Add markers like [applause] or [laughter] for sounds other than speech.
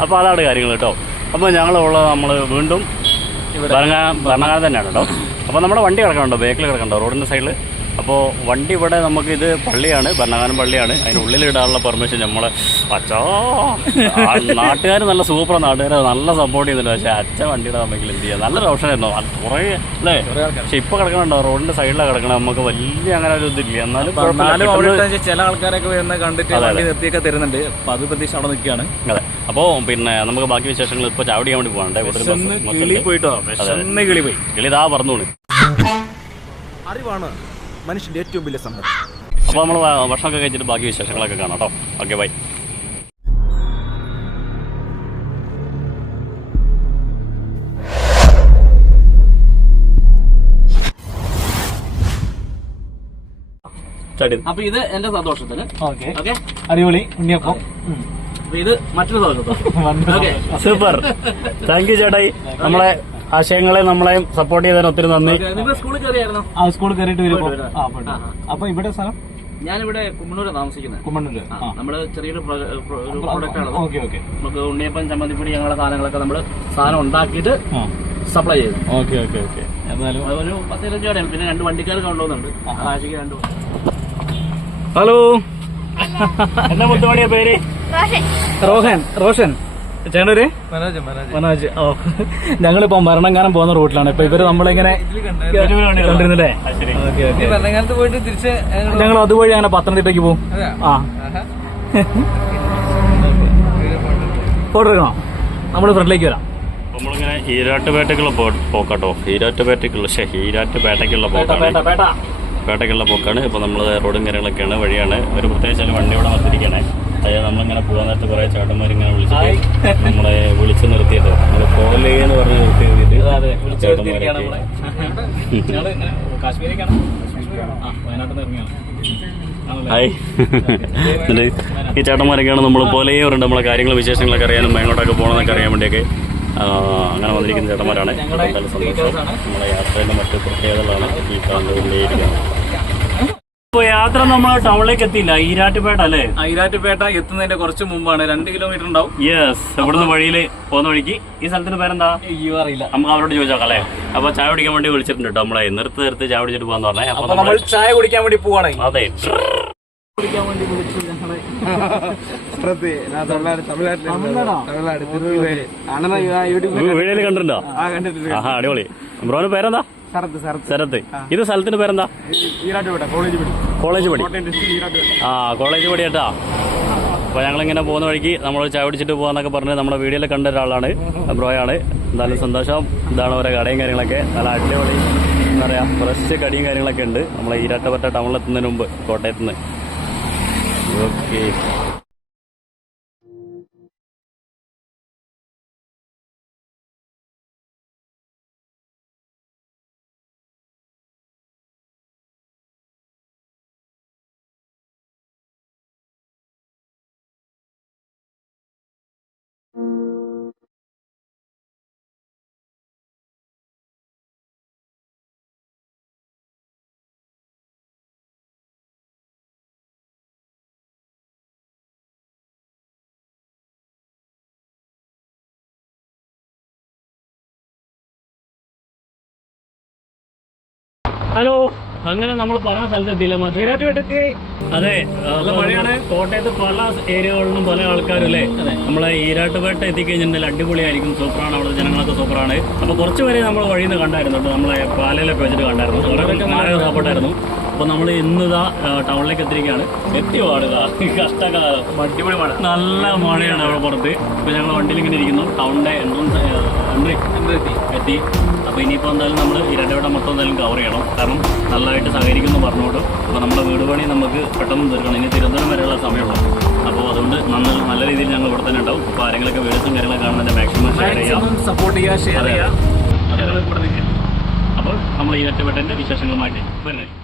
അപ്പോൾ അതാണ് കാര്യങ്ങൾ കേട്ടോ അപ്പോൾ ഞങ്ങളുള്ളത് നമ്മൾ വീണ്ടും ഭരണകാലം തന്നെയാണ് കേട്ടോ അപ്പോൾ നമ്മുടെ വണ്ടി കിടക്കണുണ്ടോ ബേക്കിൽ കിടക്കണ്ടോ റോഡിന്റെ സൈഡിൽ അപ്പോൾ വണ്ടി ഇവിടെ നമുക്ക് ഇത് പള്ളിയാണ് ഭരണകാലം പള്ളിയാണ്. ഇടാനുള്ള പെർമിഷൻ നമ്മളെ അച്ഛോ നാട്ടുകാർ നല്ല സൂപ്പർ നാട്ടുകാർ നല്ല സപ്പോർട്ട് ചെയ്യുന്നുണ്ട് പക്ഷേ അച്ഛൻ വണ്ടിയുടെ നമുക്ക് എന്ത് ചെയ്യാം? നല്ലൊരു ഓപ്ഷനായിരുന്നു അത് കുറേ അല്ലേ? പക്ഷെ ഇപ്പോൾ കിടക്കണുണ്ടോ? റോഡിന്റെ സൈഡിലാണ് കിടക്കണം. നമുക്ക് വലിയ അങ്ങനെ ഒരു ഇതില്ല. എന്നാലും ചില ആൾക്കാരൊക്കെ വരുന്ന കണ്ടിട്ട് വണ്ടി നിർത്തിയൊക്കെ തരുന്നുണ്ട്. അപ്പോൾ അത് പ്രതീക്ഷ അവിടെ നിൽക്കുകയാണ്. അതെ. അപ്പോൾ പിന്നെ നമുക്ക് ബാക്കി വിശേഷങ്ങൾ ഇപ്പോൾ ചാവടിക്കാൻ വേണ്ടി പോകണ്ടേ കിളി പോയിട്ടോ? കിളി പോയി. കിളി ഇതാ പറഞ്ഞോളൂ അറിവാണ്. മനുഷ്യന്റെ ഏറ്റവും വലിയ സമ്പത്ത്. അപ്പോൾ നമ്മൾ ഭക്ഷണമൊക്കെ കഴിച്ചിട്ട് ബാക്കി വിശേഷങ്ങളൊക്കെ കാണാം കേട്ടോ ഓക്കെ ബൈ അപ്പൊ ഇത് എന്റെ സന്തോഷത്തിന്. ഓക്കെ ഓക്കെ അടിപൊളി ഉണ്ണിയപ്പം. ഇത് മറ്റൊരു സന്തോഷത്തോ ഓക്കെ സൂപ്പർ താങ്ക് യു ചേട്ടായി. നമ്മളെ ആശയങ്ങളെ നമ്മളെ സപ്പോർട്ട് ചെയ്തതിന് ഒത്തിരി നന്ദി. സ്കൂളിൽ കയറിയായിരുന്നോ? ആ സ്കൂളിൽ കയറിയിട്ട് വരുമ്പോ പോയിട്ട് വരാം. ആ പോയിട്ട് വരാം. അപ്പൊ ഇവിടെ സ്ഥലം? ഞാനിവിടെ കുമ്മണൂരാണ് താമസിക്കുന്നത് കുമ്മണ്ണൂര് ആ, നമ്മൾ ചെറിയൊരു പ്രൊ- പ്രൊ- പ്രോഡക്റ്റ് ആണ് ഓക്കെ ഓക്കെ. നമുക്ക് ഉണ്ണിയപ്പം ചമ്മന്തിപ്പൊടി ഞങ്ങളുടെ സാധനങ്ങളൊക്കെ നമ്മൾ സാധനം ഉണ്ടാക്കിയിട്ട് സപ്ലൈ ചെയ്തു ഓക്കെ ഓക്കെ ഓക്കെ. എന്നാലും അതൊരു പത്തിരഞ്ച് കടയാണ് പിന്നെ രണ്ട് വണ്ടിക്കാർ കൊണ്ടുപോകുന്നുണ്ട്. ആഴ്ചക്ക് രണ്ട് ഹലോ. [laughs] എന്താ മുത്തുമണിയ പേര്? റോഹൻ റോഷൻ. ചേട്ടനൊരു? മനോജ് ഓ ഞങ്ങളിപ്പോ ഭരണങ്കാനം പോകുന്ന റൂട്ടിലാണ്. ഇപ്പൊ ഇവർ നമ്മളിങ്ങനെ കണ്ടിരുന്നില്ലേ? Okay okay. ഭരണകാലത്ത് പോയിട്ട് തിരിച്ച് ഞങ്ങൾ അതുവഴി അങ്ങനെ പത്തനംതിട്ടയ്ക്ക് പോകും. ആ. ഫോട്ടോ എടുക്കണോ നമ്മൾ ഫ്രണ്ടിലേക്ക് വരാം. നമ്മളിങ്ങനെ ഈരാട്ടുപേട്ടയ്ക്കുള്ള പോക്കാട്ടോ. ഈരാട്ടുപേട്ടയ്ക്കുള്ള ശേ ഈരാറ്റുപേട്ടയ്ക്കുള്ള പോക്കാണ്. പേട്ട പേട്ട പേട്ടയ്ക്കുള്ള പോക്കാണ്. ഇപ്പോൾ നമ്മൾ റോഡും കാര്യങ്ങളൊക്കെയാണ് വഴിയാണ്. ഒരു പ്രത്യേകിച്ച് വണ്ടി ഇവിടെ വന്നിരിക്കുകയാണ് അതായത് നമ്മളിങ്ങനെ പോകാൻ നേരത്ത് കുറേ ചേട്ടന്മാർ നമ്മളെ വിളിച്ചു നിർത്തിയിട്ട് നമ്മൾ പോലെ എന്ന് പറഞ്ഞ് നിർത്തി [laughs] ഹായ്. ഈ ചേട്ടന്മാരൊക്കെയാണ് നമ്മൾ പോലെ പറയുന്നത് നമ്മളെ കാര്യങ്ങൾ വിശേഷങ്ങളൊക്കെ അറിയാനും എങ്ങോട്ടൊക്കെ പോകണമെന്നൊക്കെ അറിയാൻ വേണ്ടിയൊക്കെ അങ്ങനെ വന്നിരിക്കുന്ന ചേട്ടന്മാരാണ്. നല്ല സന്തോഷം. നമ്മുടെ യാത്രയുടെ മറ്റു പ്രത്യേകതകളാണ് ഈ കണ്ടുകൊണ്ടേയിരിക്കുന്നത് അപ്പോൾ യാത്ര നമ്മൾ ടൗണിലേക്ക് എത്തിയില്ല. ഈരാറ്റുപേട്ട അല്ലേ ഈരാറ്റുപേട്ട എത്തുന്നതിന്റെ കുറച്ച് മുമ്പാണ്. രണ്ട് കിലോമീറ്റർ ഉണ്ടാവും. യെസ് ഇവിടുന്ന് വഴിയിൽ പോകുന്ന വഴിക്ക്. ഈ സ്ഥലത്തിന്റെ പേരെന്താ? അയ്യോ അറിയില്ല. നമുക്ക് അവരോട് ചോദിച്ചോക്കാം അല്ലേ അപ്പൊ ചായ കുടിക്കാൻ വേണ്ടി വിളിച്ചിട്ടുണ്ട് കേട്ടോ നമ്മളെ. നിർത്ത് നിർത്ത് ചായ കുടിച്ചിട്ട് പോകാന്ന് പറഞ്ഞേ. അപ്പൊ അപ്പോൾ നമ്മൾ ചായ കുടിക്കാൻ വേണ്ടി പോവാണേ. അതെ. കുടിക്കാൻ വേണ്ടി വിളിച്ചു ഞങ്ങളെ. അടിപൊളി. ബ്രോന് പേരെന്താ? ശരത്ത് ഇത് സ്ഥലത്തിന്റെ പേരെന്താ? കോളേജ് പടി. ആ കോളേജ് പടി കേട്ടാ അപ്പോൾ ഞങ്ങളിങ്ങനെ പോകുന്ന വഴിക്ക് നമ്മൾ ചായ പിടിച്ചിട്ട് പോകാന്നൊക്കെ പറഞ്ഞ് നമ്മുടെ വീഡിയോയിൽ കണ്ട ഒരാളാണ് ബ്രോയാണ്. എന്തായാലും സന്തോഷം. ഇതാണ് ഓരോ കടയും കാര്യങ്ങളൊക്കെ. നല്ല അടിപൊളി എന്താ പറയുക ഫ്രഷ് കടിയും കാര്യങ്ങളൊക്കെ ഉണ്ട്. നമ്മളെ ഈരാട്ടപ്പറ്റ ടൗണിലെത്തുന്നതിന് മുമ്പ് കോട്ടയത്ത് നിന്ന് ഓക്കെ. ഹലോ. അങ്ങനെ നമ്മൾ പല സ്ഥലത്തെത്തിയില്ല മധുരാറ്റുപേട്ടത്തി അതെ മഴയാണ് കോട്ടയത്ത് പല ഏരിയകളിലും പല ആൾക്കാരും അല്ലേ നമ്മളെ ഈരാട്ടുപേട്ട എത്തിക്കഴിഞ്ഞിട്ടുണ്ടെങ്കിൽ അടിപൊളിയായിരിക്കും. സൂപ്പറാണ്. അവിടെ ജനങ്ങളൊക്കെ സൂപ്പറാണ്. അപ്പൊ കുറച്ച് പേരെ നമ്മൾ വഴിയിൽ നിന്ന് കണ്ടായിരുന്നു കേട്ടോ. നമ്മളെ പാലയിലൊക്കെ വെച്ചിട്ട് കണ്ടായിരുന്നു. അവരൊക്കെ സപ്പോർട്ടായിരുന്നു അപ്പൊ നമ്മൾ ഇന്ന് ഇതാ ടൗണിലേക്ക് എത്തിയിരിക്കുകയാണ്. എത്തി പാടുക കഷ്ടകാലം. അടിപൊളി മഴ നല്ല മഴയാണ് അവിടെ പുറത്ത്. ഇപ്പൊ ഞങ്ങൾ വണ്ടിയിൽ ഇങ്ങനെ ഇരിക്കുന്നു. ടൗണിന്റെ എൻട്രൻസ് എൻട്രി. എത്തി. അപ്പോൾ ഇനിയിപ്പോൾ എന്തായാലും നമ്മൾ ഇരട്ടവട്ട മൊത്തം എന്തായാലും കവർ ചെയ്യണം. കാരണം നല്ലതായിട്ട് സഹകരിക്കുന്നു പറഞ്ഞോട്ടും അപ്പോൾ നമ്മുടെ വീട് പണി നമുക്ക് പെട്ടെന്ന് തീർക്കണം. ഇനി തിരുവനന്തപുരം വരെയുള്ള സമയമുള്ളൂ. അപ്പോൾ അതുകൊണ്ട് നല്ല നല്ല രീതിയിൽ ഞങ്ങൾ ഇവിടെ തന്നെ ഉണ്ടാവും. അപ്പോൾ ആരെങ്കിലൊക്കെ വീഡിയോസും കാര്യങ്ങളൊക്കെ കാണുന്നതിന്റെ മാക്സിമം ഷെയർ ചെയ്യാം. സപ്പോർട്ട് ചെയ്യുക ഷെയർ ചെയ്യുക. അപ്പോൾ നമ്മൾ ഈ ഇരട്ടവട്ടന്റെ വിശേഷങ്ങളുമായിട്ട് വരുന്നത്